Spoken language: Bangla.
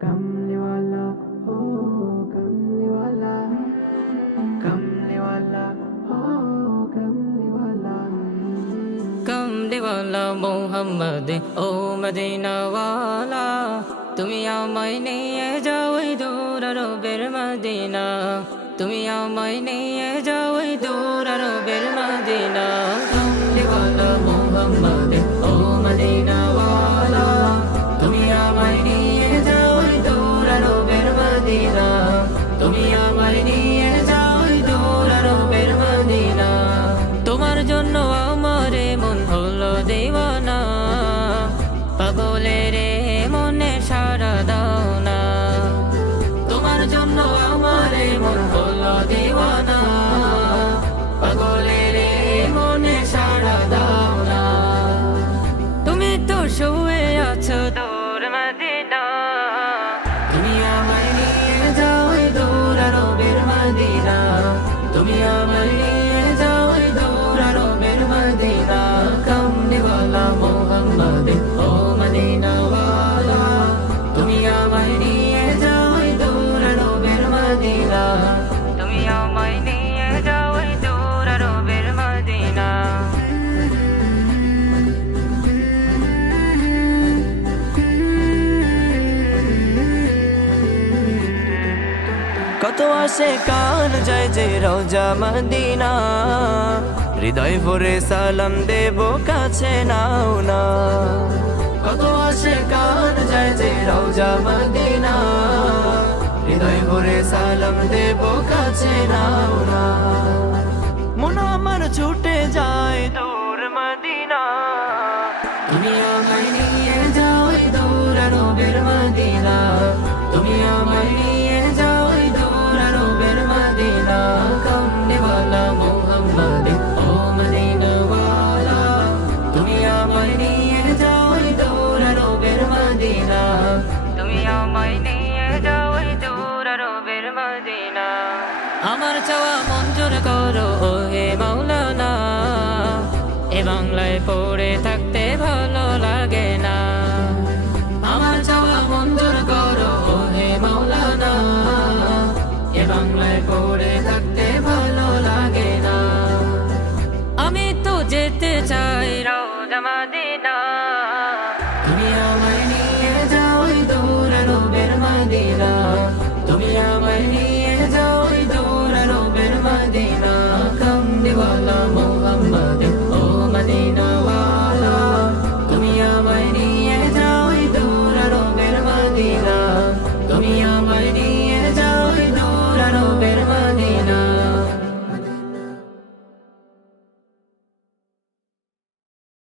कमली वाला हो, कमली वाला, कमली वाला हो, कमली वाला। कमली वाला मोहम्मद ओ मदीना वाला, তুমি আমায় নিয়ে যাও ওই দূর আরবের মদিনা, তুমি আমায় নিয়ে যাও ওই দূর আরবের মদিনা। কমলি वाला মোহাম্মদ ও মদিনা वाला, তুমি আমায় নিয়ে যাও ওই দূর আরবের মদিনা, তুমি আমায় নিয়ে যাও ওই দূর আরবের মদিনা। তোমার জন্য আমার মন হলো দেওয়ানা, পাগলের মনে সারা দাও না। তোমার জন্য আমার মন হলো দেওয়ানা, পাগলের মনে সারা দাও না। তুমি তো শুয়ে আছো দূর মদিনা, তুমি আমায় নিয়ে যাও ওই দূর আরবের মদিনা, তুমি আমায় নিয়ে যাও ওই দূর আরবের মদিনা। কমলি वाला মোহাম্মদ ও মদিনা वाला, তুমি আমায় নিয়ে যাও ওই দূর আরবের মদিনা, তুমি আমায় নিয়ে যাও ওই দূর আরবের মদিনা। কত আসে কান যায় যে রওজা মদিনা, হৃদয় ভরে সালাম দেব কাছে নাও না। কত আসে কান যায় যে রওজা মদিনা, হৃদয় ভরে সালাম দেব কাছে নাও না। মন আমার ছুটে যায় দূর মদিনা, তুমি আমায় নিয়ে যাও ওই দূর আরবের মদিনা, তুমি আমায় নিয়ে যাও ওই দূর আরবের মদিনা। কমলি वाला মোহাম্মদ ও মদিনা वाला, তুমি আমায় নিয়ে যাও ওই দূর আরবের মদিনা, তুমি আমায় নিয়ে যাও ওই দূর আরবের মদিনা। আমার চাওয়া